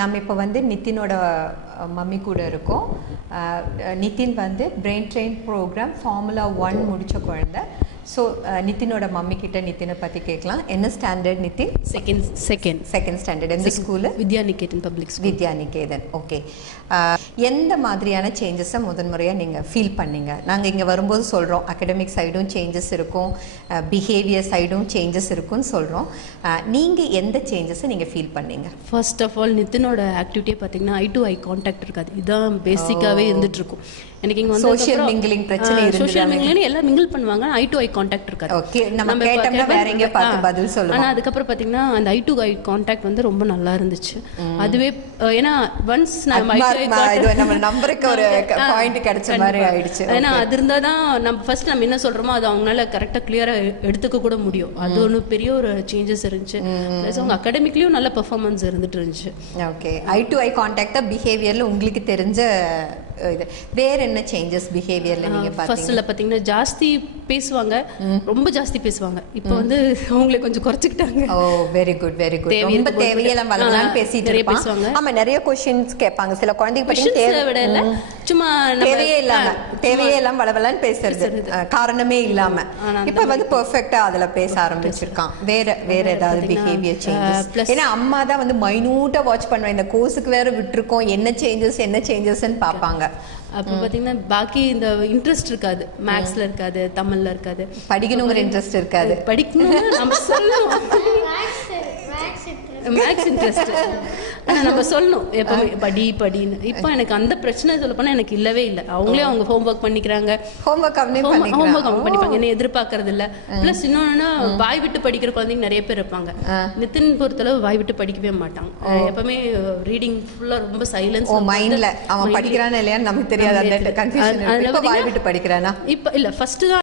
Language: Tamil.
நம்ம இப்போ வந்து நிதினோட மம்மி கூட இருக்கோம். நிதின் வந்து பிரெயின் ட்ரெயின் ப்ரோக்ராம் ஃபார்முலா 1 முடித்த குழந்தை. ஸோ நிதினோட மம்மி கிட்ட நிதினை பற்றி கேட்கலாம். என்ன ஸ்டாண்டர்ட் நிதின்? Second standard. எந்த school? Vidyaniketan public school. Vidyaniketan. Okay. எந்த மாதிரியான சேஞ்சஸை முதன்முறையாக நீங்கள் ஃபீல் பண்ணீங்க? நாங்கள் இங்கே வரும்போது சொல்கிறோம் அகடமிக் சைடும் சேஞ்சஸ் இருக்கும், பிஹேவியர் சைடும் சேஞ்சஸ் இருக்குன்னு சொல்கிறோம். நீங்கள் எந்த சேஞ்சஸை நீங்கள் ஃபீல் பண்ணீங்க? ஃபர்ஸ்ட் ஆஃப் ஆல் நிதினோட ஆக்டிவிட்டியை பார்த்தீங்கன்னா ஐ டு ஐ கான்டாக்ட் இருக்காது. இதுதான் பேசிக்காகவே இருந்துட்டு இருக்கும். எனக்கு இங்கே வந்து சோஷியல் மிங்கிலிங் பிரச்சனை இருந்தது. சோஷியல் மிங்கிலிங் எல்லாம் மிங்கிள் பண்ணுவாங்க, ஐ டு ஐ கான்டாக்ட் இருக்காது. ஓகே, நம்ம கேட்டோம்னா வேற எங்க பார்த்து பதில் சொல்லுவோம். ஆனா அதுக்கப்புறம் பாத்தீங்கன்னா அந்த ஐ டு ஐ கான்டாக்ட் வந்து ரொம்ப நல்லா இருந்துச்சு. அதுவே ஏன்னா ஒன்ஸ் நம்ம நம்ம நம்பருக்கு ஒரு பாயிண்ட் கிடைச்ச மாதிரி ஆயிடுச்சு. ஏன்னா அது இருந்தா தான் நம்ம ஃபர்ஸ்ட் நம்ம என்ன சொல்றோமோ அது அவங்களால கரெக்டா கிளியரா எடுத்துக்க கூட முடியும். அது ஒன்று பெரிய ஒரு சேஞ்சஸ் இருந்துச்சு. ப்ளஸ் அவங்க அகாடமிக்லயும் நல்ல பெர்ஃபார்மன்ஸ் இருந்துட்டு இருந்துச்சு. Okay, eye to eye contact பிஹேவியர்ல உங்களுக்கு தெரிஞ்ச இது. வேற என்ன சேஞ்சஸ் பிஹேவியர்ல நீங்க பாத்தீங்க? ஃபர்ஸ்ட்ல பாத்தீங்கன்னா ஜாஸ்தி பேசுவாங்க, ரொம்ப ஜாஸ்தி பேசுவாங்க. இப்போ வந்து அவங்களே கொஞ்சம் குறைச்சிட்டாங்க. ஓ வெரி குட் வெரி குட். ரொம்ப தேவையெல்லாம் வளவலான்னு பேசிட்டு இருப்பாங்க. ஆமா, நிறைய क्वेश्चंस கேட்பாங்க. சில குழந்தைங்க பத்தி தேவையிட இல்ல, சும்மா தேவையே இல்லாம வளவலான்னு பேசுறது, காரணமே இல்லாம. இப்போ வந்து பெர்ஃபெக்ட்டா அதுல பேச ஆரம்பிச்சிருக்கான். வேற ஏதாவது பிஹேவியர் சேஞ்சஸ்? ஏன்னா அம்மா தான் வந்து மைனூட்டா வாட்ச் பண்ணுவேன். இந்த கோர்ஸுக்கு வேற விட்டுருக்கோம், என்ன சேஞ்சஸ்ன்னு பாப்பாங்க. அப்போ பார்த்தீங்கன்னா பாக்கி இந்த இன்ட்ரெஸ்ட் இருக்காது, மேக்ஸ்ல இருக்காது, தமிழ்ல இருக்காது, படிக்கணுங்கிற இன்ட்ரெஸ்ட் இருக்காது. படிக்கணும் நம்ம சொல்லணும், மேக்ஸ் இன்ட்ரெஸ்ட் நம்ம சொல்லணும் எப்பவுமே படின்னு. இப்போ எனக்கு அந்த பிரச்சனை சொல்ல போனா எனக்கு இல்லவே இல்லை. அவங்களே அவங்க ஹோம்ஒர்க் பண்ணிக்கிறாங்க, ஹோம்ஒர்க் அவங்க படிப்பாங்க, என்ன எதிர்பார்க்கறது இல்லை. பிளஸ் இன்னொன்னா வாய் விட்டு படிக்கிற குழந்தைங்க நிறைய பேர் இருப்பாங்க. நிதின் பொறுத்தளவு வாய் விட்டு படிக்கவே மாட்டாங்க. எப்பவுமே ரீடிங் ஃபுல்லா ரொம்ப சைலன்ஸ் மைண்ட்ல. அவன் படிக்கிறானா இல்லையான்னு நமக்கு தெரியாது. அந்த கன்ஃபியூஷன். இப்ப வாய் விட்டு படிக்கிறானா? இப்ப இல்ல, ஃபர்ஸ்ட் தான்